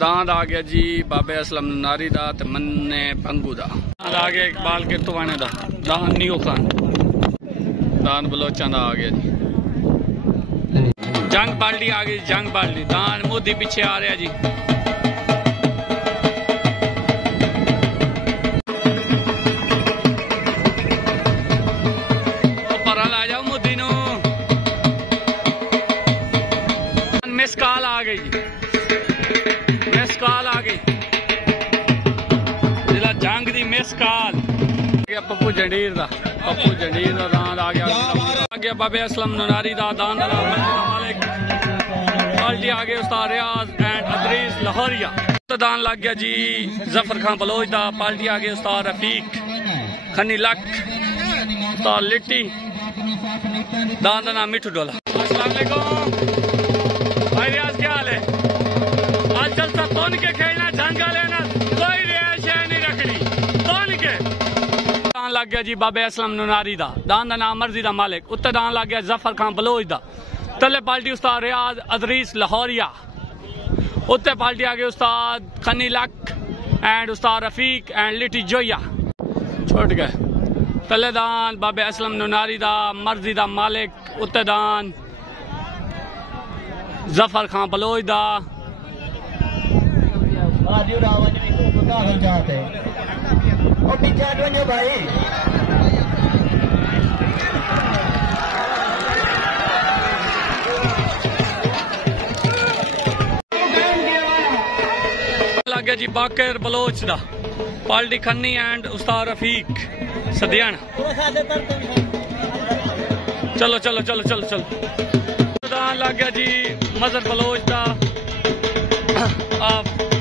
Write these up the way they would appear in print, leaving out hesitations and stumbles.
दांद आ गया जी बाबे असलम नारी दा ते मन्ने भंगू दा। दांद आ गया इकबाल के तुवाने दा। दांद न्यू खान दांद बलोचां दा आ गया जी। जंग बाल्टी आ गई जंग बाल्टी। दांद मोदी पीछे आ रहा जी। आ जाओ मोदी नो। मिस कॉल आ गई जी। मिस कॉल आ गई जिला जंग दी मिस कॉल। पप्पू जंडीर दा दांद आ गया बाबे असलम नारी दा दांद मालिक पार्टी आ गए उस्ताद रियाज एंड अदरीस लाहौरिया। दान लग गया जी जफर खान बलोच दा। पार्टी आ गए उस्ताद रफीक खन्नी लक उस्ताद लिट्टी दान दा नाम मिठू डोला। अस्सलाम वालेकुम भाई रियाज क्या हाल है? आज चलता तोन के खेलना झंगा लेना कोई रियाज नहीं रखनी तोन के। दान लग गया जी बाबे असलम नारी दा। दान दा नाम मर्जी दा मालिक। उत्ते दान लग गया जफर खान बलोच दा। तले पार्टी उस्ताद रियाज अदरीस लाहौरिया। उत्ते पार्टी आ गए उस्ताद खन्नी लक एंड उस्ताद रफीक एंड लिटी जोया। छोड़ गए तले दान बाबे असलम नारी दा मर्जी दा मालिक। उत्ते दान जफर खान बलोच दा। लग गया जी बाकर बलोच दा। पाल्टी खन्नी एंड उस्ताद रफीक सदियान। चलो चलो चलो चलो चलो। दान लग गया जी मजर बलोच दा।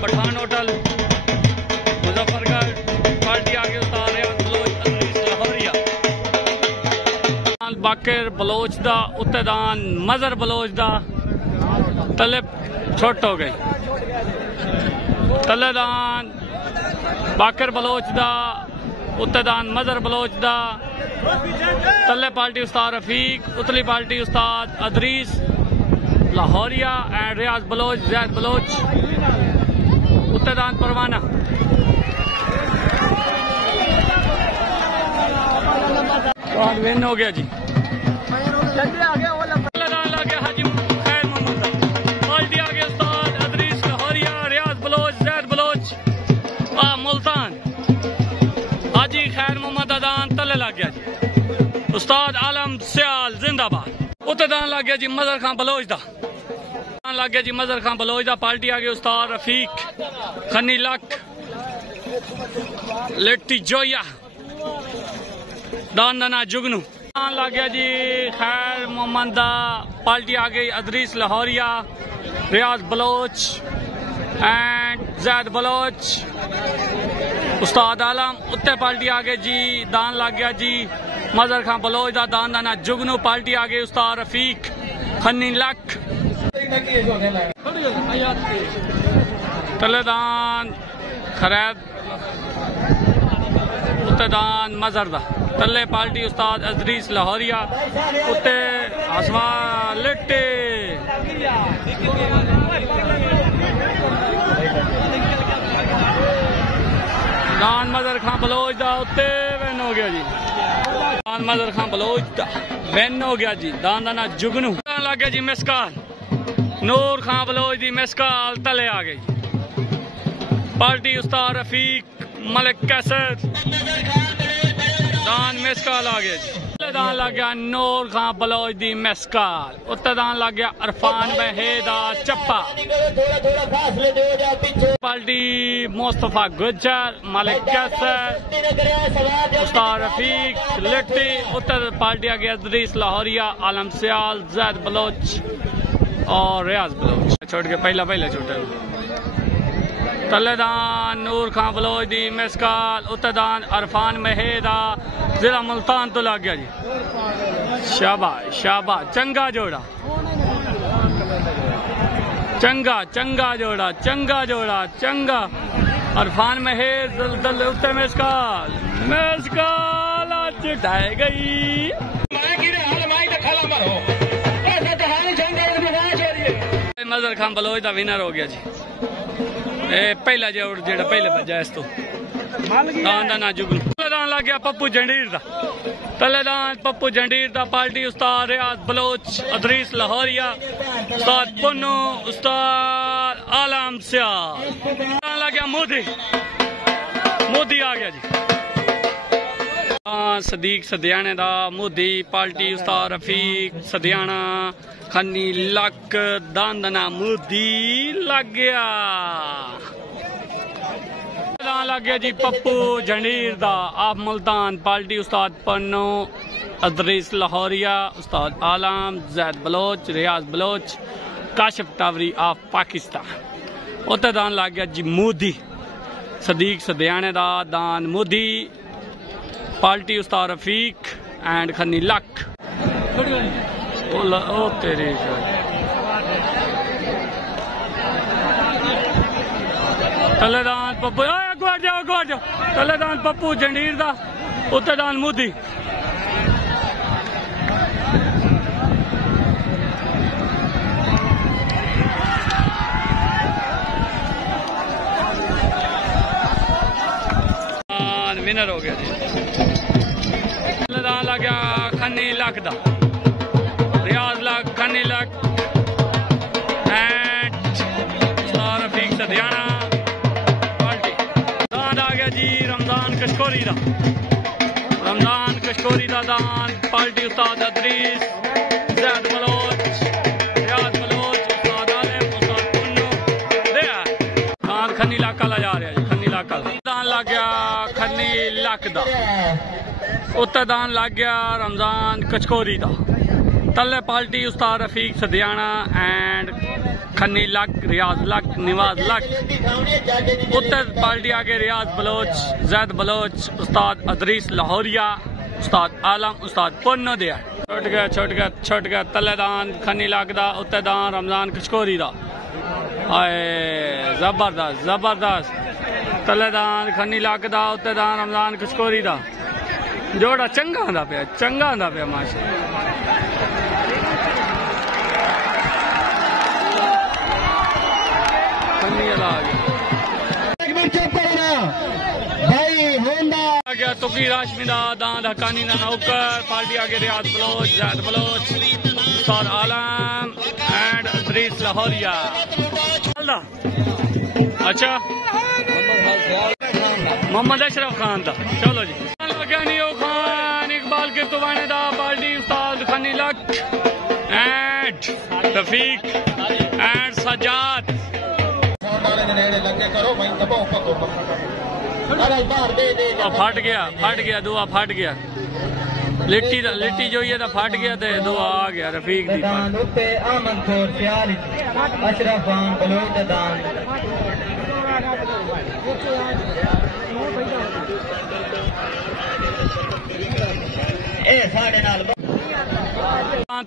पठान होटल मुजफ्फरगढ़। पार्टी आ गई उस्ताद रियाज बलोच अदरीस लाहौरिया। बाकर बलोच दा। उत्ते दान मजर बलोच दा। तले छोट हो गई तले दान बाकर बलोच दा। उत्ते दान मजर बलोच दा। तले पार्टी उस्ताद रफीक। उतली पार्टी उस्ताद अदरीस लाहौरिया एंड रियाज बलोच जैद बलोच। उत्ते दान परवाना। विन हो गया जी। हाजी खैर मोहम्मद दान तले लग गया जी। उस्ताद आलम सियाल जिंदाबाद। उत्ते दान लग गया जी मजर खान बलोच दा। दान लग गया जी मजर खान बलोच दा। पार्टी आ गई उस्ताद रफीक खन्नी लक लिट्टी जोया दान दना जुगनू। दान लग गया जी खैर मोहम्मद दा। पार्टी आ गई अदरीस लाहौरिया रियाज बलोच एंड जैद बलोच उस्ताद आलम। उत्ते पार्टी आ गई जी। दान लग गया जी मजर खान बलोच दा। दान दाना जुगनू। पार्टी आ गई उस्ताद रफीक खन्नी लक तले दान खरैद। उत्ते दान मजर दा। तले पार्टी उस्ताद अदरीस लाहौरिया। उत्ते हसवा लिट्टे दान मजर खान बलोच दा। उत्ते वेन हो गया जी। दान मजर खान बलोच दा वेन हो गया जी। दान दाना जुगनू। दान लग गया जी मिसकाल नूर खान बलोच दी मिसकाल तले आ गई। पार्टी उस्ताद रफीक मलिक कैसर दान मिसकाल आ गया जी। दान लग गया नूर खान बलोच दी मिसकाल। उत्ते दान लग गया अरफान बहेदा चप्पा। पार्टी मुस्तफा गुज्जर मलिक कैसर उस्ताद रफीक लिट्टी। उत्ते पार्टी आ गया अदरीस लाहौरिया आलम सियाल जैद बलोच और रियाज बलोच। छोड़ के पहला छोटे तले दान नूर खान बलोच दी मिसकाल। उत्ते दान अरफान महेदा जिला मुल्तान तो लग गया जी। शाबाश शाबाश चंगा जोड़ा चंगा चंगा जोड़ा चंगा जोड़ा चंगा। अरफान महेद उत्ते मिसकाल मिसकाल आज ढाई गई। मजर खान बलोच दा विनर हो गया जी। पहला जेड़ा पहले बजा इस तो ना जुगनू तलेदान लग गया पप्पू जंडीर दा तलेदान पप्पू जंडीर दा पार्टी उस्ताद रियाज बलोच अदरीस लाहौरिया उस्ताद पुन्नू उस्ताद आलम सियाल लग गया मोदी आ गया जी सदीक सदियाने दा मोदी पार्टी उस्ताद रफीक सदियाना खन्नी लक दांदना मोदी लग गया लग गया जी पप्पू जंडीर दा आप मुल्तान पार्टी उस्ताद पन्नू अदरीस लाहौरिया उस्ताद आलम जैद बलोच रियाज बलोच काशिफ टावरी ऑफ पाकिस्तान उत्ते दान लग गया जी मोदी सदीक सदियाने दा दान मोदी पार्टी उस्ताद रफीक एंड खन्नी लक ओ तेरी तलेदान पप्पू अगवाड़ जाओ तलेदान पप्पू जंडीर दा उत्ते दान मोदी विनर हो गया जी तलेदान लग गया खन्नी लक दा रियाज लक खन्नी लक एंड रफीक सदियाना जी रमजान कशकोरी दा दान पार्टी उस्ताद अदरीस जैद बलोच रियाज बलोच उस्ताद आलम उस्ताद पुन्नू दे दान खन्नी लाका ला जा रहा जी खन्नी लाका दान लग गया खन्नी लक दा उत्ते दान लग गया रमजान कशकोरी दा तले पार्टी उस्ताद रफीक सदियाना एंड खन्नी लक रियाज लक निवाज लक उत्तर पार्टी आगे रियाज बलोच जैद बलोच उस्ताद अदरीस लाहौरिया उस्ताद आलम उस्ताद पुन्नो दिया छुट गया तलेदान खन्नी लक दा उत्ते दान रमजान कशकोरी दा आए जबरदस्त तलेदान खन्नी लक दा उत्ते दान रमजान कशकोरी दा जोड़ा चंगा आंदा पिया माशा तुकी राशमिदा दांद हकानी ना नौकर पार्टी आगे Riyaz Baloch Zaid Bloch Ustad Alam and Adris Lahoria अच्छा मोहम्मद अशरफ खान दा चलो जी खान इकबाल के तुवाने दा पार्टी उस्ताद खन्नी लक एंड रफीक एंड सजाद फट गया दुआ फट गया लिट्टी जो ये फट गया तो दुआ आ गया रफीक दी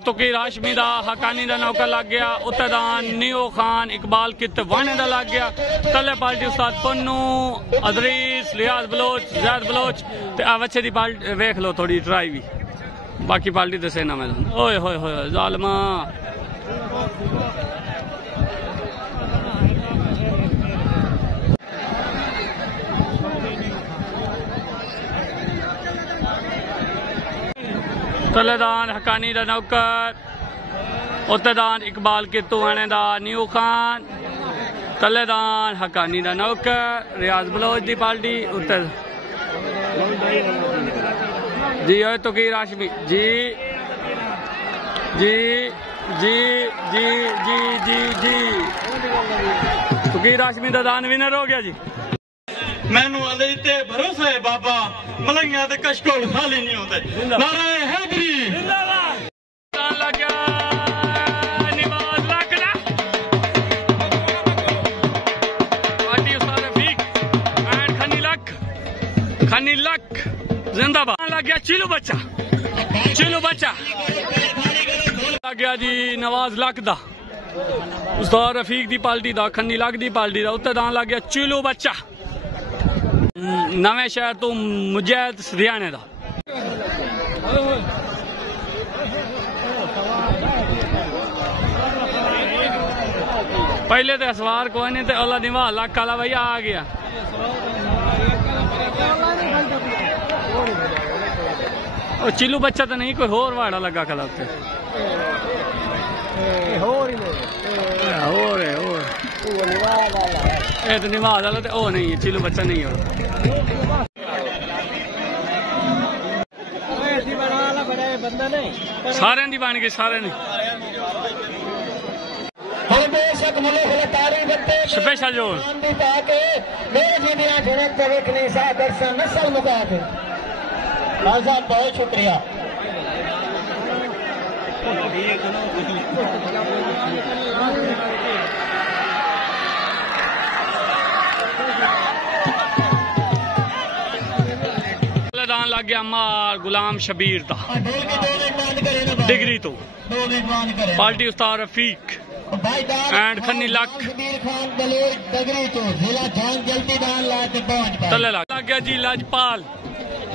तुकी राशमी दा हकानी दा नौकर लग गया उत्ते दान नियो खान इकबाल कित वाने दा लग गया तले पार्टी उस्ताद पन्नू अदरीस रियाज बलोच जैद बलोच ते आवच्छे दी पार्टी वेख लो थोड़ी ट्राई भी बाकी पार्टी दसे ना मैं ओए होए होए जालमा तलेदान हकानी दा नौकर उत्तेदान इकबाल कित्तू आने दा न्यू खान तलेदान हकानी दा नौकर रियाज बलोच दी पार्टी उत्ते जी ओए तुकी राशमी जी जी जी जी जी जी जी तुकी राशमी दा दान विनर हो गया जी मैनू अली ते भरोसा है बाबा मलंगिया ते कशकोल खाली नहीं होते नारे हैदरी जिंदाबाद लग गया निवाज लकड़ा पार्टी उस्ताद रफीक एंड खन्नी लक जिंदाबाद लग गया चिलू बच्चा लग गया जी नवाज लक दा उस्ताद रफीक दी पार्टी दा खन्नी लक दी पार्टी दा उत्ते दान लग गया चिलू बच्चा नवे शहर तो मुजैद हरियाणे दा पहले तो सवार कोई नहीं तो अल्लाह निभा लाख काला भैया आ गया। और चिल्लू बच्चा तो नहीं कोई होर वाड़ा लगा खला उत्ते तो निवाज वाला तो नहीं है, चिल्लू बच्चा नहीं है। सारे दी बन गई सारे ने स्पेशल जो बहुत शुक्रिया। लग गया मार गुलाम शबीर था डिग्री तो पार्टी उस्ताद रफीक एंड खन्नी लक तले लग गया जी लाजपाल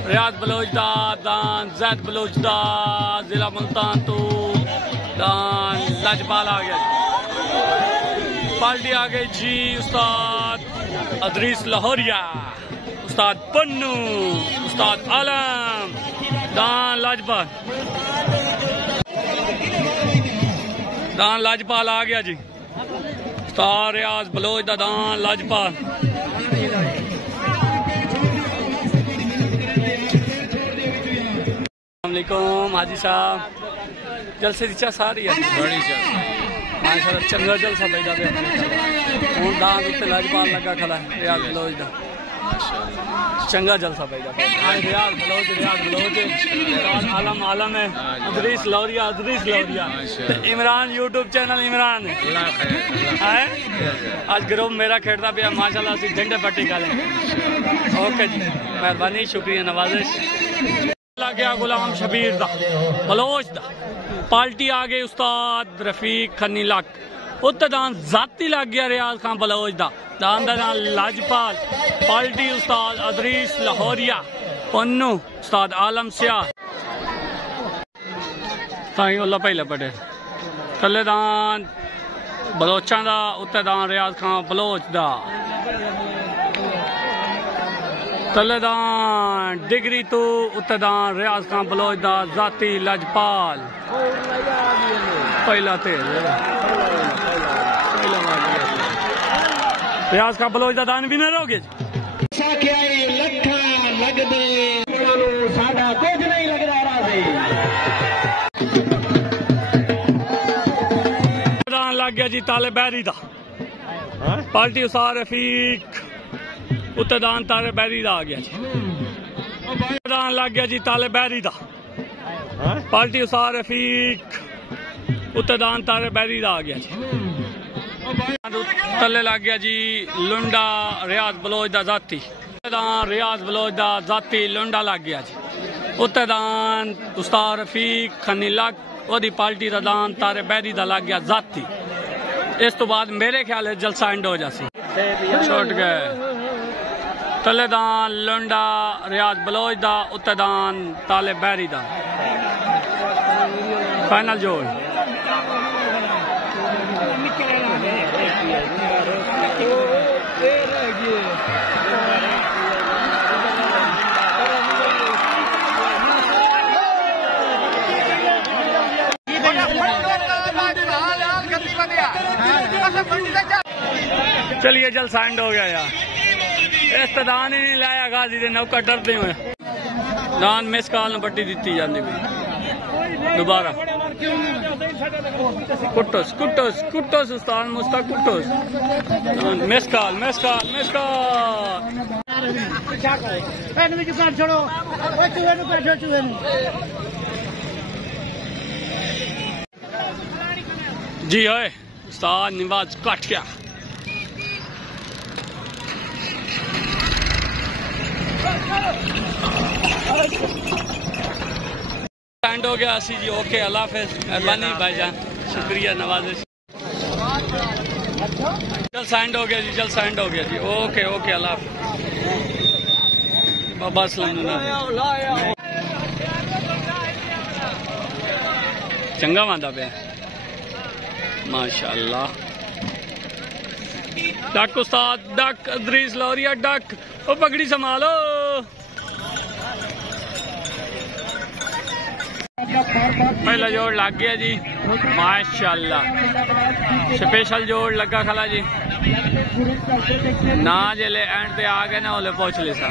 रियाज बलोच दान जैद बलोच दा जिला मुल्तान तो दान लाजपाल आ गया। पार्टी आ गई जी उस्ताद अदरीस लाहौरिया, उस्ताद पन्नू, उस्ताद आलम दान लाजपाल। दान लाजपाल आ गया जी। उस्ताद रियाज बलोच दा दान लाजपाल। अस्सलामुअलैकुम हाजी साहब, जलसे दी चा सारी है बड़ी माशाल्लाह चंगा जलसा पैदा पे हूं दान उत्ते लाजपाल लगा खला रियाज बलोच दा चंगा जलसा पैदा पे रियाज बलोच आलम आलम है अदरीस लाहौरिया इमरान यूट्यूब चैनल इमरान है आज ग्रुप मेरा खेड़ता पे माशाल्लाह असी झंडे पट्टी काले। ओके जी मेहरबानी शुक्रिया नवाजिश। लग गया गुलाम शबीर दा बलोच दा पार्टी आ गई उस्ताद रफीक खन्नी लक उत्ते दान जाती लग गया रियाज खान बलोच दा दान दा नाम लाजपाल पार्टी उस्ताद अदरीस लाहौरिया पन्नू उस्ताद आलम सियाह ताई उल्ला पहले पटे थले दान बलोचा दा उत्ते दान रियाज खान बलोच दा तलेदान डिग्री तो उत्तेदान रियाज खान बलोच दा जाती लाजपाल पहला तेज रियाज खान बलोच दा दान विनर हो गए। लग गया जी ताले बैरी दा पार्टी उसार रफीक उत्तेदान तारे बैरी दा आ गया जी। उत्तेदान लग गया जी ताले बैरी दा पार्टी उसार रफीक उत्तेदान तारे बैरी दा आ गया जी। तले लग गया जी लुंडा रियाज बलोच दा जाती रियाज बलोच दा जाती लुंडा लग गया जी। उत्तेदान उस्ताद रफीक खन्नी लक ओदी पार्टी दा दान तारे बैरी दा लग गया जाती। इस तो बाद मेरे ख्याल जलसा एंड हो जासी छोड़ गए। तलेदान लुंडा रियाज बलोच दा उत्तेदान ताले बैरी दा फाइनल जोड़। चलिए जलसा एंड हो गया यार। इस्तेदान ही नहीं लाया गाजी दे नौका डरते हुए दान मिस कॉल न बट्टी दी जाती दोबारा कुटोस कुटोस कुटोस उस्ताद मुस्ताक कुटोस मिस कॉल जी है उस्ताद निवाज काट गया। एंड हो गया सी जी। ओके अल्लाह हाफिज मेहरबानी भाईजान शुक्रिया नवाजिश। जलसा एंड हो गया जी जलसा एंड हो गया जी। ओके ओके अल्लाह हाफिज बाबा सलाम चंगा मांदा पे माशाअल्लाह। डक उस्ताद डक अदरीस लौरिया डक ओ पगड़ी संभालो पहला जोड़ लग गया जी माशाअल्लाह स्पेशल जोड़ लगा खला जी ना जेले एंड पे आ गए ना ओले पहुंच ले सा